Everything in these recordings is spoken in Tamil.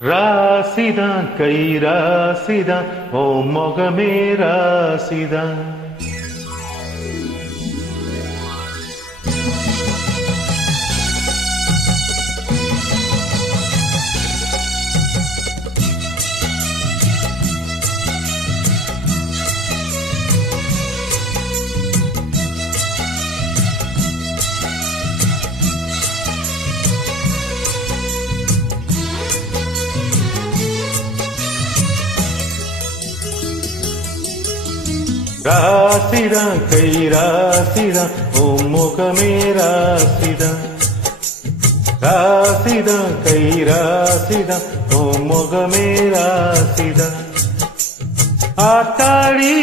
ராசிதான் கை ராசிதான் ஓ முகமே ராசிதான். ராசிதான் கை ராசிதான் ஓ முகமே ராசிதான். ராசிதான் கை ராசிதான் ஓ முகமே ராசிதான். ஆத்தாடி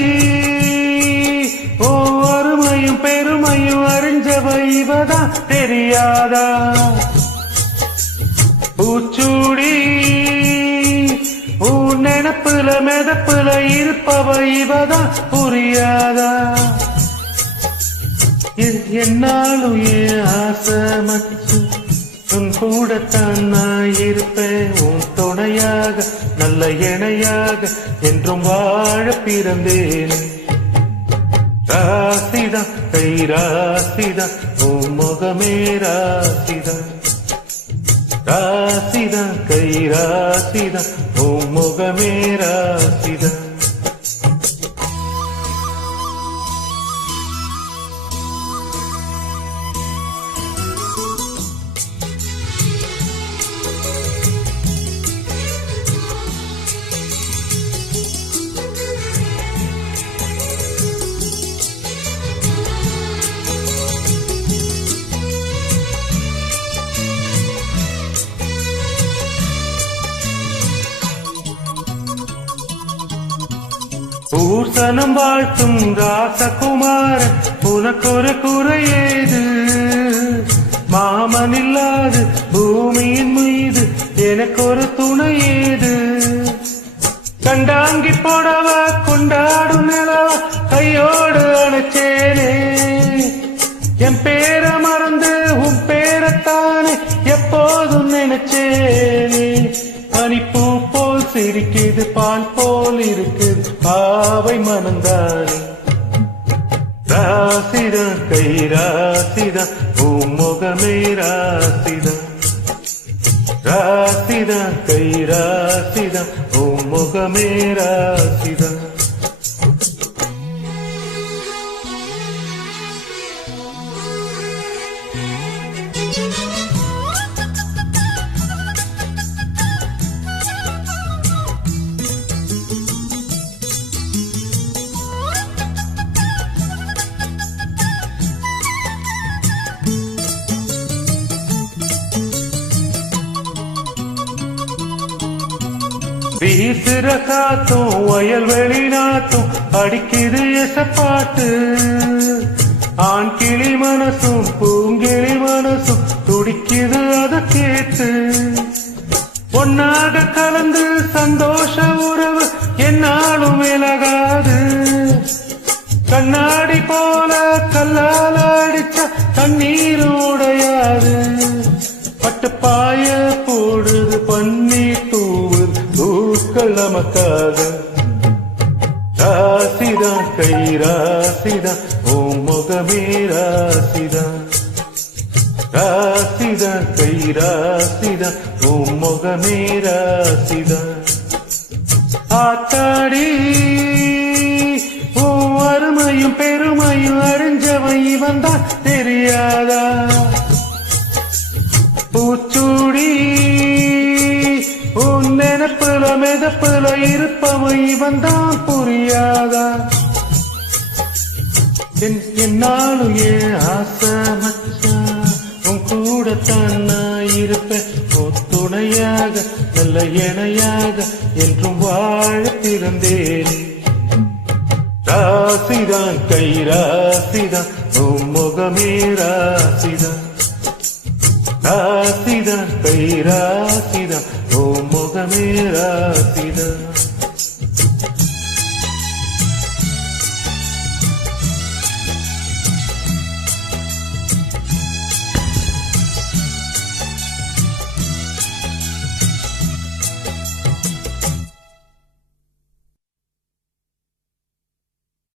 ஓ அருமையும் பெருமையும் அறிஞ்சவ இவதான் தெரியாதா? பூச்சூடி நெனப்புல மெதப்புல இருப்பவ இவதான் புரியாதா? என்னாலும் என் ஆசை மச்சு உன் கூடத்தான் நான் இருப்பேன். உன் துணையாக நல்ல இணையாக என்றும் வாழ பிறந்தேன். ராசிதான் கை ராசிதான் உன் முகமே ராசிதான். ராசிதான் கை ராசிதான் ஓ முகமே ராசிதான். பூசனம் வாழ்த்தும் ராசகுமாரன் உனக்கொரு குறையேது? மாமன் இல்லாது பூமியின் மீது எனக்கொரு துணையேது? கண்டாங்கி போடவ கொண்டாடும் நிலவ கையோடு அணைச்சேனே. என் பேரை மறந்து உன் பேரத்தானே எப்போதும் நினைச்சேனே. பனிப்பூ போல் சிரிக்குது பால் போல் இருக்குது பாவை மனந்தானே. ராசிதான் கை ராசிதான் ஓ முகமே ராசிதான். ராசிதான் கை ராசிதான் ஓ முகமே ராசிதான். வீசுற காத்தும் வயல்வெளி நாத்தும் அடிக்குது எசப்பாட்டு. ஆண் கிளி மனசும் பூங்கிளி மனசும் துடிக்குது அத கேட்டு. ஒன்னாக கலந்து சந்தோஷ உறவு என்னாலும் விலகாது. கண்ணாடி போல கல்லால் அடிச்சா தண்ணீர் உடையாது. பட்டுப்பாய போடுது பன்னீர் தூவுது பூக்கள் நமக்காக. ராசிதான் கை ராசிதான் ஓ முகமே ராசிதான். ராசிதான் கை ராசிதான் ஓ முகமே ராசிதான். ஆத்தாடி ஓ அருமையும் பெருமையும் அறிஞ்சவன் இவன் தான் தெரியாதா? பூச்சூடி உன் நெனப்புல மெதப்புல இருப்பவன் இவன் தான் புரியாதா? என்னாலும் என் ஆசை மச்சான் உன் கூடத்தான் நான் இருப்பேன். துணையாக நல்ல இணையாக என்றும் வாழ பிறந்தேன். ராசிதான் கை ராசிதான் உன் முகமே ராசிதான். ராசிதான் கை ராசிதான் ஓ முகமே ராசிதான்.